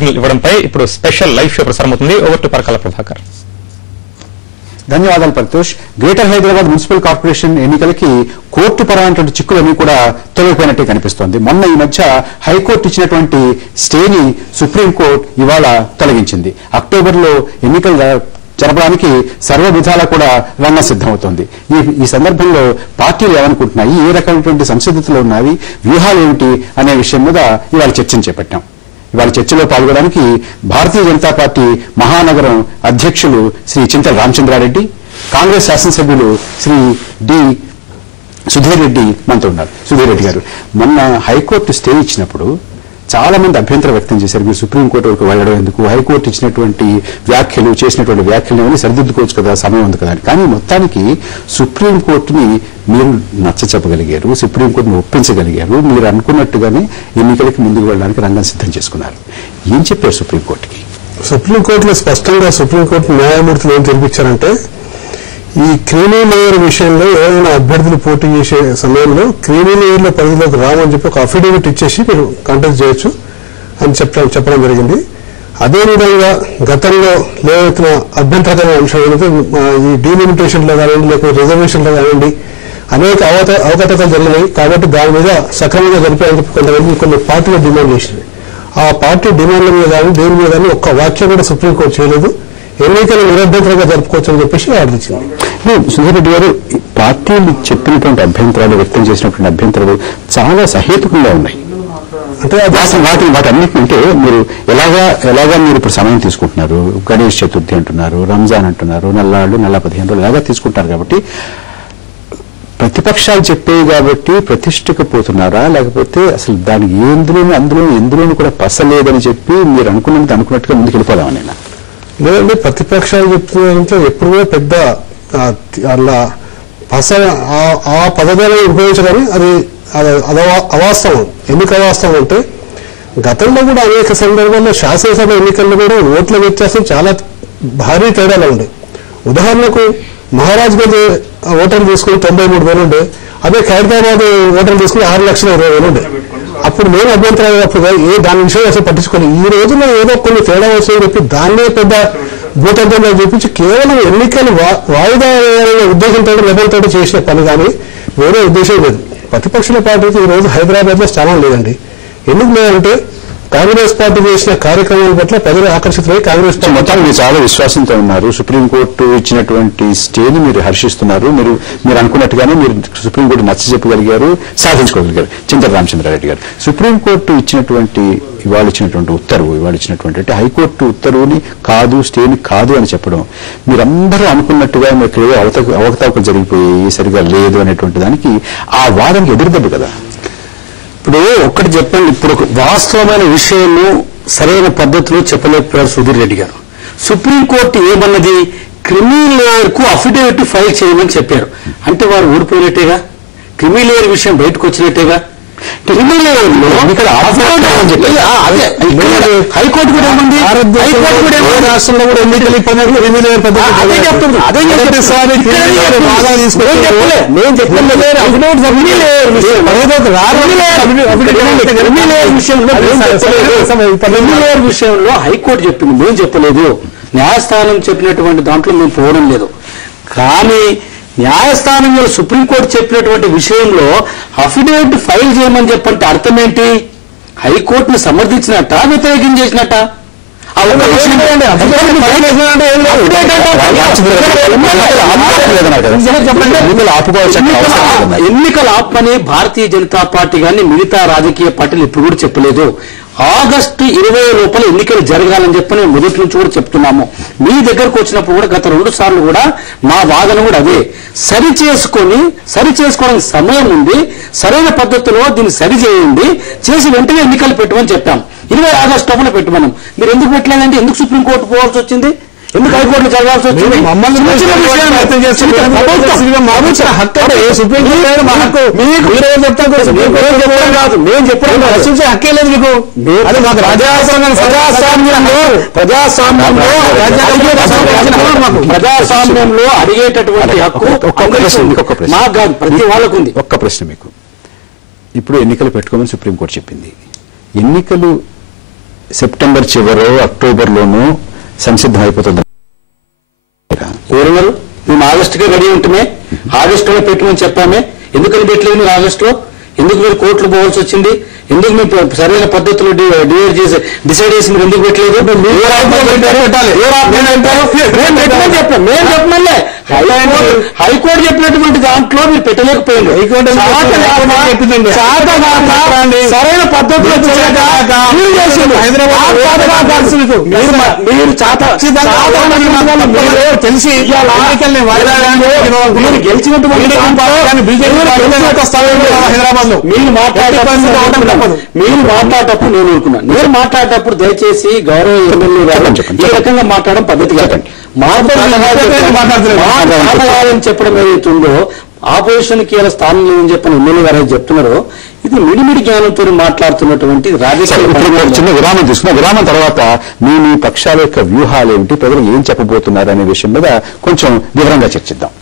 సూచనలు ఇవ్వడంపై ఇప్పుడు special live show ప్రసారం అవుతుంది. Over to Parakala Prabhakar. ధన్యవాదాలు Pratyush. Greater Hyderabad municipal corporation ఎన్నికలకి కోర్టు పరమైనటువంటి చిక్కులన్నీ కూడా తొలగిపోయినట్టే కనిపిస్తోంది. మొన్న ఈ మధ్య హైకోర్టు ఇచ్చినటువంటి స్టేని సుప్రీంకోర్టు ఇవాళ తొలగించింది. అక్టోబర్లో ఎన్నికలు జరపడానికి సర్వ విధాలా కూడా రంగం సిద్ధమవుతోంది. ఈ సందర్భంలో పార్టీలు ఏమనుకుంటున్నాయి, ఏ రకమైనటువంటి సంసిద్ధతలు ఉన్నాయి, వ్యూహాలు ఏమిటి అనే విషయం మీద ఇవాళ చర్చను చేపట్టాం. ఇవాళ చర్చలో పాల్గొనడానికి భారతీయ జనతా పార్టీ మహానగరం అధ్యక్షులు శ్రీ చింతల రామచంద్రారెడ్డి, కాంగ్రెస్ శాసనసభ్యులు శ్రీ డి సుధీర్ రెడ్డి మనతో ఉన్నారు. సుధీర్ రెడ్డి గారు, మొన్న హైకోర్టు స్టే ఇచ్చినప్పుడు చాలా మంది అభ్యంతరం వ్యక్తం చేశారు. మీరు సుప్రీంకోర్టు వరకు వెళ్ళడం ఎందుకు, హైకోర్టు ఇచ్చినటువంటి చేసినటువంటి వ్యాఖ్యలు సరిదిద్దుకోవచ్చు కదా, సమయం ఉంది కదా. కానీ మొత్తానికి సుప్రీంకోర్టుని మీరు నచ్చ చెప్పగలిగారు, సుప్రీంకోర్టుని ఒప్పించగలిగారు. మీరు అనుకున్నట్టుగానే ఎన్నికలకి ముందుకు వెళ్ళడానికి రంగం సిద్ధం చేసుకున్నారు. ఏం చెప్పారు సుప్రీంకోర్టుకి? సుప్రీంకోర్టులో స్పష్టంగా సుప్రీంకోర్టు న్యాయమూర్తులు ఏం తెలిపించారంటే, ఈ క్రీమీ లేయర్ విషయంలో ఏదైనా అభ్యర్థులు పోటీ చేసే సమయంలో క్రీమీ లేయర్ల పరిధిలోకి రామని చెప్పి ఒక అఫిడవిట్ ఇచ్చేసి మీరు కంటెస్ట్ చేయొచ్చు అని చెప్పడం జరిగింది. అదేవిధంగా గతంలో లేవెత్తిన అభ్యంతరకరమైన అంశం ఏంటంటే, ఈ డీలిమిటేషన్లో కానివ్వండి, లేకపోతే రిజర్వేషన్లో కానివ్వండి, అనేక అవకతవకలు జరిగినాయి. కాబట్టి దాని మీద సక్రమంగా జరిపాయని చెప్పి కొంతమంది కొన్ని పార్టీలు డిమాండ్ చేసినాయి. ఆ పార్టీ డిమాండ్ల మీద కానీ దేని మీద కానీ ఒక్క వాక్యం కూడా సుప్రీంకోర్టు చేయలేదు. ఎన్నికలు నిరభ్యంతరంగా జరుపుకోవచ్చు అని చెప్పేసి ఆర్డర్ ఇచ్చింది. సుధీర్ రెడ్డి గారు, పార్టీలు చెప్పినటువంటి అభ్యంతరాలు, వ్యక్తం చేసినటువంటి అభ్యంతరాలు చాలా సహేతుకంగా ఉన్నాయి. అంటే వాటన్నిటికంటే మీరు ఎలాగా మీరు ఇప్పుడు సమయం తీసుకుంటున్నారు, గణేష్ చతుర్థి అంటున్నారు, రంజాన్ అంటున్నారు, నెల్లాళ్ళు 15 రోజులు ఎలాగా తీసుకుంటారు. కాబట్టి ప్రతిపక్షాలు చెప్పేవి కాబట్టి ప్రతిష్టకు పోతున్నారా, లేకపోతే అసలు దానికి ఎందులోనూ కూడా పసలేదని చెప్పి మీరు అనుకున్నట్టుగా ముందుకు వెళ్ళిపోదామని? లేదండి, ప్రతిపక్షాలు చెప్తున్నారంటే ఎప్పుడు కూడా పెద్ద అలా ఆ పదజాలను ఉపయోగించడానికి అది అవాస్తవం. ఎందుకు అవాస్తవం అంటే, గతంలో కూడా అనేక సందర్భాల్లో శాసనసభ ఎన్నికల్లో కూడా ఓట్ల వ్యత్యాసం చాలా భారీ తేడాలు ఉండే. ఉదాహరణకు మహారాజ్ గంజ్ ఓటర్లు తీసుకుని 93,000 ఉండే, అదే ఖైరతాబాద్ ఓటర్లు తీసుకుని 6,20,000 ఉండే. అప్పుడు నేను అభ్యంతరం దాని విషయం అసలు పట్టించుకోలేదు. ఈ రోజుల్లో ఏదో కొన్ని తేడా వస్తాయని చెప్పి దాన్నే పెద్ద భూతంగా చూపించి కేవలం ఎన్నికలు వాయిదా వేయాలనే ఉద్దేశంతో లెవెల్తో చేసిన పని కానీ వేరే ఉద్దేశం లేదు. ప్రతిపక్షాల పార్టీకి ఈ రోజు హైదరాబాద్ లో స్థానం లేదండి. ఎందుకు లేదంటే, కాంగ్రెస్ పార్టీ చేసిన కార్యక్రమాల పట్ల ప్రజలు ఆకర్షితులై కాంగ్రెస్ పార్టీ మొత్తం మీరు చాలా విశ్వాసంతో ఉన్నారు. సుప్రీంకోర్టు ఇచ్చినటువంటి స్టేని మీరు హర్షిస్తున్నారు. మీరు అనుకున్నట్టుగానే మీరు సుప్రీంకోర్టు నచ్చ చెప్పగలిగారు, సాధించుకోగలిగారు. చింతల రామచంద్రారెడ్డి గారు, సుప్రీంకోర్టు ఇవాళ ఇచ్చినటువంటి హైకోర్టు ఉత్తర్వుని కాదు, స్టేని కాదు అని చెప్పడం, మీరందరూ అనుకున్నట్టుగా మీకు అవకతవకలు జరిగిపోయి సరిగా లేదు అనేటువంటి దానికి ఆ వాదనకి ఎదురుదెబ్బ కదా. ఇప్పుడు ఒక్కటి చెప్పండి, ఇప్పుడు వాస్తవమైన విషయాన్ని సరైన పద్ధతిలో చెప్పలేకపోయారు సుధీర్ రెడ్డి గారు. సుప్రీంకోర్టు ఏమన్నది, క్రిమీ లేయర్ కు అఫిడవిట్ ఫైల్ చేయమని చెప్పారు. అంటే వారు ఓడిపోయినట్టేగా, క్రిమీ లేయర్ విషయం బయటకు వచ్చినట్టేగా. క్రిమీ లేయర్ లో హైకోర్టు కూడా ఏమంది, రాష్ట్రంలో కూడా ఎన్నికలు క్రిమీ లేయర్ విషయంలో హైకోర్టు చెప్పింది, మేము చెప్పలేదు. న్యాయస్థానం చెప్పినటువంటి దాంట్లో మేము పోవడం లేదు. కానీ న్యాయస్థానంలో సుప్రీంకోర్టు చెప్పినటువంటి విషయంలో అఫిడవిట్ ఫైల్ చేయమని చెప్పంటే అర్థం ఏంటి? హైకోర్టును సమర్థించినట్ట, వ్యతిరేకం చేసినట్ట? ఎన్నికలు ఆపమని భారతీయ జనతా పార్టీ కానీ మిగతా రాజకీయ పార్టీలు ఇప్పుడు కూడా చెప్పలేదు. ఆగస్టు 20 లోపల ఎన్నికలు జరగాలని చెప్పని మొదటి నుంచి కూడా చెప్తున్నాము. మీ దగ్గరకు వచ్చినప్పుడు కూడా గత 2 సార్లు కూడా మా వాదన కూడా అదే. సరిచేసుకోవడానికి సమయం ఉంది, సరైన పద్ధతిలో దీన్ని సరిచేయండి, చేసి వెంటనే ఎన్నికలు పెట్టమని చెప్పాం. 20 ఆగస్టు లోపల పెట్టమన్నాం. మీరు ఎందుకు పెట్టలేదంటే, ఎందుకు సుప్రీంకోర్టు పోవాల్సి వచ్చింది, ఎందుకు హైకోర్టులో జరగాల్సి వచ్చింది? హక్కే లేదు మీకు. ప్రజాస్వామ్యంలో అడిగేటటువంటి హక్కు మాకు కాదు, ప్రతి వాళ్ళకు ఉంది. ఒక్క ప్రశ్న మీకు. ఇప్పుడు ఎన్నికలు పెట్టుకోమని సుప్రీంకోర్టు చెప్పింది. ఎన్నికలు సెప్టెంబర్ చివరో అక్టోబర్లోనూ సంసిద్ధం అయిపోతుంది. ఎవరన్నారు? మేము ఆగస్టుకే రెడీ ఉంటుమే, ఆగస్టులో పెట్టమని చెప్పామే. ఎందుకని పెట్టలేదు మీరు ఆగస్టులో? ఎందుకు మీరు కోర్టులు పోవాల్సి వచ్చింది? ఎందుకు మీరు సరైన పద్ధతిలో డిసైడ్ చేసి మీరు ఎందుకు పెట్టలేదు? హైకోర్టు చెప్పినటువంటి దాంట్లో మీరు పెట్టలేకపోయింది. సరైన పద్ధతిలో తెలిసి గెలిచినటువంటి హైదరాబాద్ లో మీరు మాట్లాడేటప్పుడు నేను అనుకున్నాను, మీరు మాట్లాడేటప్పుడు దయచేసి గౌరవ ఎమ్మెల్యే గారు ఈ రకంగా మాట్లాడడం పద్ధతి కాదండి. మాట్లాడాలని చెప్పడం ఏదైతుందో ఆపోజిషన్ కి ఇలా స్థానం లేదని చెప్పిన ఎమ్మెల్యే గారు చెప్తున్నారో ఇది మిడిమిడి జ్ఞానంతో మాట్లాడుతున్నటువంటి రాజకీయ. చిన్న విరామం తీసుకున్న విరామం తర్వాత మీ పక్షాల యొక్క వ్యూహాలు ఏమిటి, ప్రజలు ఏం చెప్పబోతున్నారు అనే విషయం మీద కొంచెం వివరంగా చర్చిద్దాం.